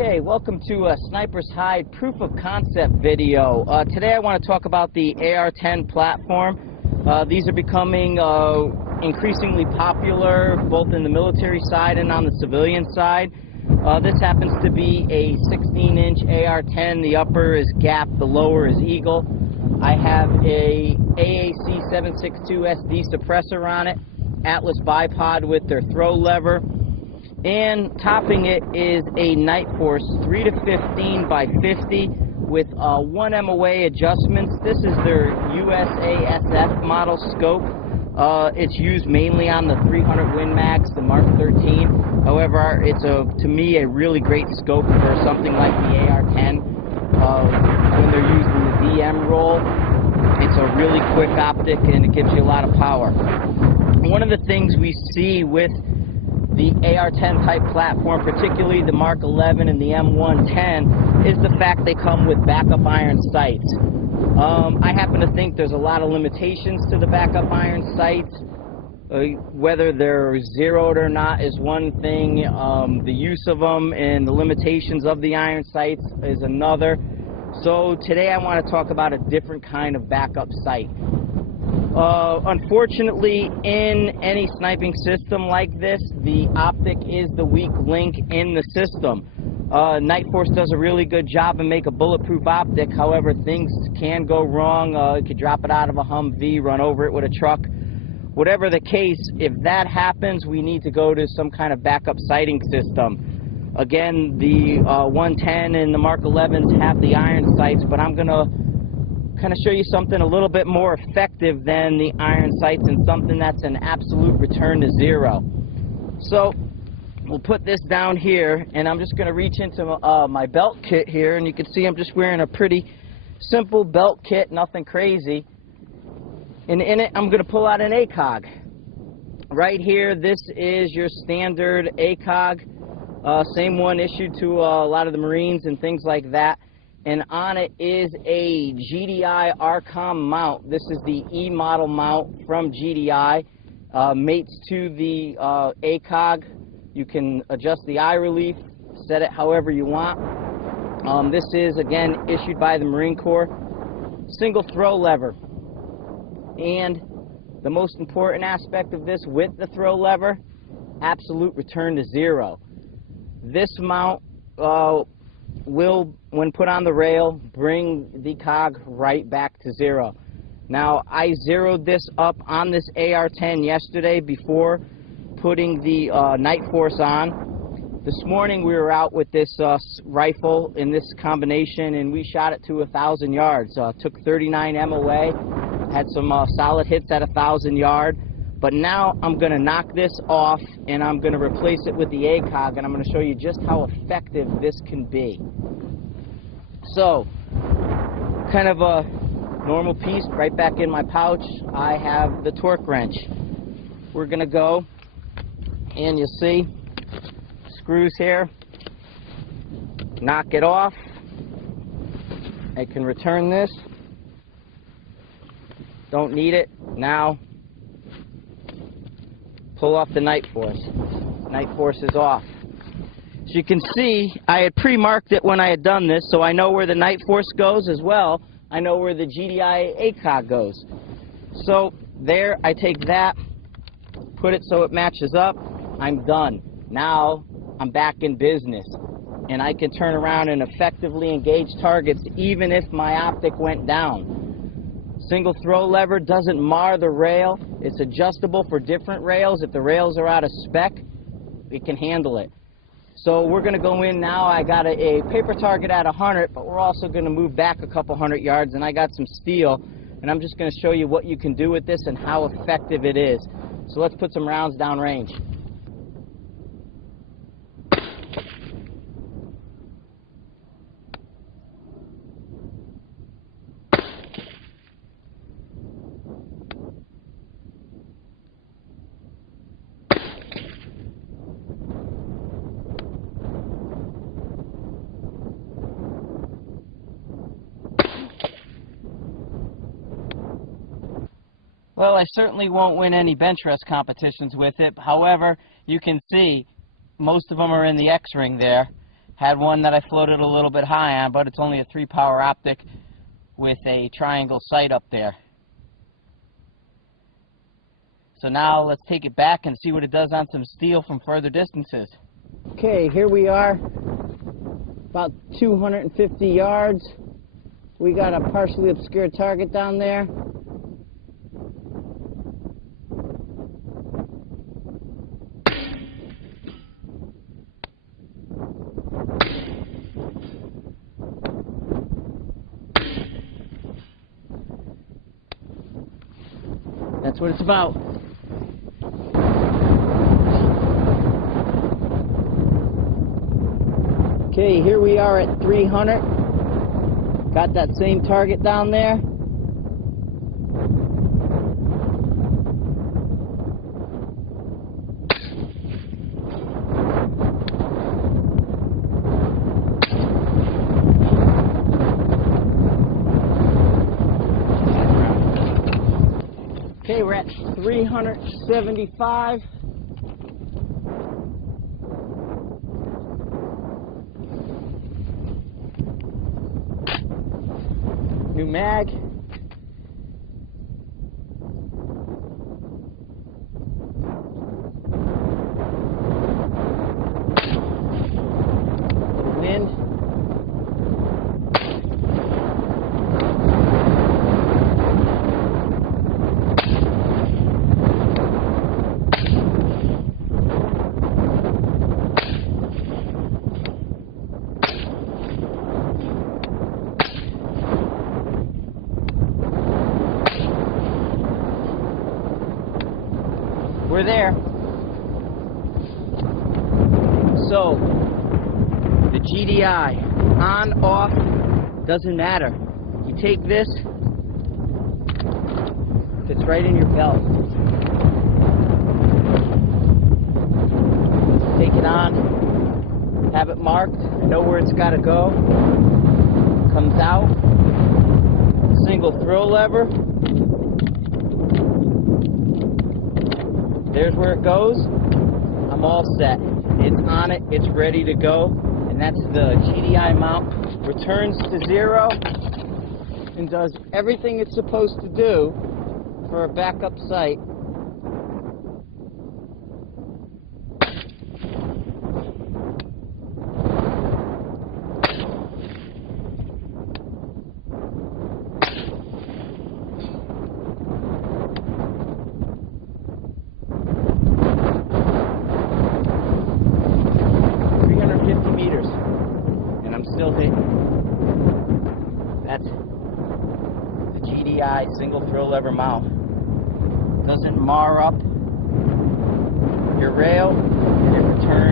Okay, welcome to a Sniper's Hide proof of concept video. Today I want to talk about the AR10 platform. These are becoming increasingly popular both in the military side and on the civilian side. This happens to be a 16-inch AR10. The upper is gap, the lower is eagle. I have a AAC762 SD suppressor on it, Atlas bipod with their throw lever. And topping it is a Night Force 3 to 15 by 50 with 1 MOA adjustments. This is their USASF model scope. It's used mainly on the 300 Win Mags, the Mark 13. However, it's to me a really great scope for something like the AR10. When they're used in the DM roll, it's a really quick optic and it gives you a lot of power. One of the things we see with the AR10 type platform, particularly the Mark 11 and the M110, is the fact they come with backup iron sights. I happen to think there's a lot of limitations to the backup iron sights. Whether they're zeroed or not is one thing. The use of them and the limitations of the iron sights is another. So today I want to talk about a different kind of backup sight. Unfortunately, in any sniping system like this, the optic is the weak link in the system. Night Force does a really good job and make a bulletproof optic. However, things can go wrong. You could drop it out of a Humvee, run over it with a truck. Whatever the case, if that happens, we need to go to some kind of backup sighting system. Again, the 110 and the Mark 11s have the iron sights, but I'm going to kind of show you something a little bit more effective than the iron sights and something that's an absolute return to zero. So we'll put this down here, and I'm just going to reach into my belt kit here, and you can see I'm just wearing a pretty simple belt kit, nothing crazy. And in it, I'm going to pull out an ACOG. Right here, this is your standard ACOG, same one issued to a lot of the Marines and things like that. And on it is a GDI RCOM Mount. This is the E model mount from GDI. Mates to the ACOG. You can adjust the eye relief, set it however you want. This is, again, issued by the Marine Corps. Single throw lever. And the most important aspect of this with the throw lever, absolute return to zero. This mount will, when put on the rail, bring the cog right back to zero. Now, I zeroed this up on this AR10 yesterday before putting the Night Force on. This morning we were out with this rifle in this combination, and we shot it to 1,000 yards. Took 39 MOA, had some solid hits at 1,000 yards. But now I'm going to knock this off, and I'm going to replace it with the ACOG, and I'm going to show you just how effective this can be. So, kind of a normal piece right back in my pouch. I have the torque wrench. We're going to go, and you'll see screws here. Knock it off. I can return this. Don't need it. Now, pull off the Night Force. Night Force is off. As you can see, I had pre-marked it when I had done this, so I know where the Night Force goes as well. I know where the GDI ACOG goes. So there, I take that, put it so it matches up. I'm done. Now I'm back in business, and I can turn around and effectively engage targets even if my optic went down. Single throw lever doesn't mar the rail. It's adjustable for different rails. If the rails are out of spec, it can handle it. So we're going to go in now. I got a paper target at 100, but we're also going to move back a couple 100 yards, and I got some steel, and I'm just going to show you what you can do with this and how effective it is. So let's put some rounds down range. Well, I certainly won't win any bench press competitions with it. However, you can see most of them are in the X-ring there. Had one that I floated a little bit high on, but it's only a 3-power optic with a triangle sight up there. So now let's take it back and see what it does on some steel from further distances. Okay, here we are, about 250 yards. We got a partially obscured target down there. That's what it's about. Okay, here we are at 300. Got that same target down there. Okay, we're at 375. New mag. Little wind. We're there. So, the GDI, on, off, doesn't matter. You take this, fits right in your belt. Take it on, have it marked, know where it's got to go. Comes out, single throw lever. There's where it goes. I'm all set. It's on it. It's ready to go. And that's the GDI mount. Returns to 0 and does everything it's supposed to do for a backup sight. Still hitting. That's the GDI single throw lever mount. Doesn't mar up your rail, and it returns